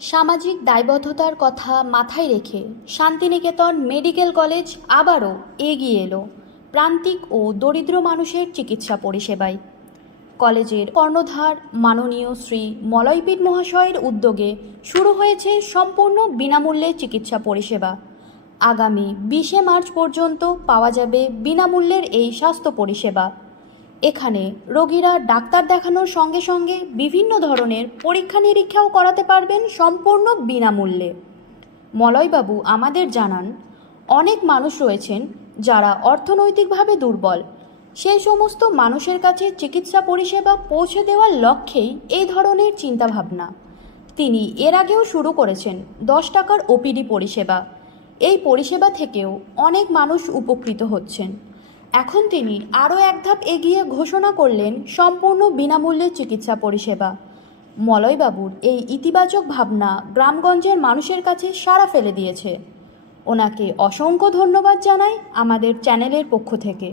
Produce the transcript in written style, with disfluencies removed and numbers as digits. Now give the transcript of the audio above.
সামাজিক দায়বদ্ধতার কথা মাথায় রেখে শান্তিনিকেতন মেডিকেল কলেজ আবারও এগিয়ে এলো প্রান্তিক ও দরিদ্র মানুষের চিকিৎসা পরিষেবায়। কলেজের কর্ণধার মাননীয় শ্রী মলয়পীঠ মহাশয়ের উদ্যোগে শুরু হয়েছে সম্পূর্ণ বিনামূল্যে চিকিৎসা পরিষেবা। আগামী 20শে মার্চ পর্যন্ত পাওয়া যাবে বিনামূল্যের এই স্বাস্থ্য পরিষেবা। এখানে রোগীরা ডাক্তার দেখানোর সঙ্গে সঙ্গে বিভিন্ন ধরনের পরীক্ষা নিরীক্ষাও করাতে পারবেন সম্পূর্ণ বিনামূল্যে। মলয়বাবু আমাদের জানান, অনেক মানুষ রয়েছেন যারা অর্থনৈতিকভাবে দুর্বল। সেই সমস্ত মানুষের কাছে চিকিৎসা পরিষেবা পৌঁছে দেওয়ার লক্ষ্যেই এই ধরনের চিন্তাভাবনা। তিনি এর আগেও শুরু করেছেন 10 টাকার ওপিডি পরিষেবা। এই পরিষেবা থেকেও অনেক মানুষ উপকৃত হচ্ছেন। এখন তিনি আরও এক ধাপ এগিয়ে ঘোষণা করলেন সম্পূর্ণ বিনামূল্যে চিকিৎসা পরিষেবা। মলয়বাবুর এই ইতিবাচক ভাবনা গ্রামগঞ্জের মানুষের কাছে সাড়া ফেলে দিয়েছে। ওনাকে অসংখ্য ধন্যবাদ জানাই আমাদের চ্যানেলের পক্ষ থেকে।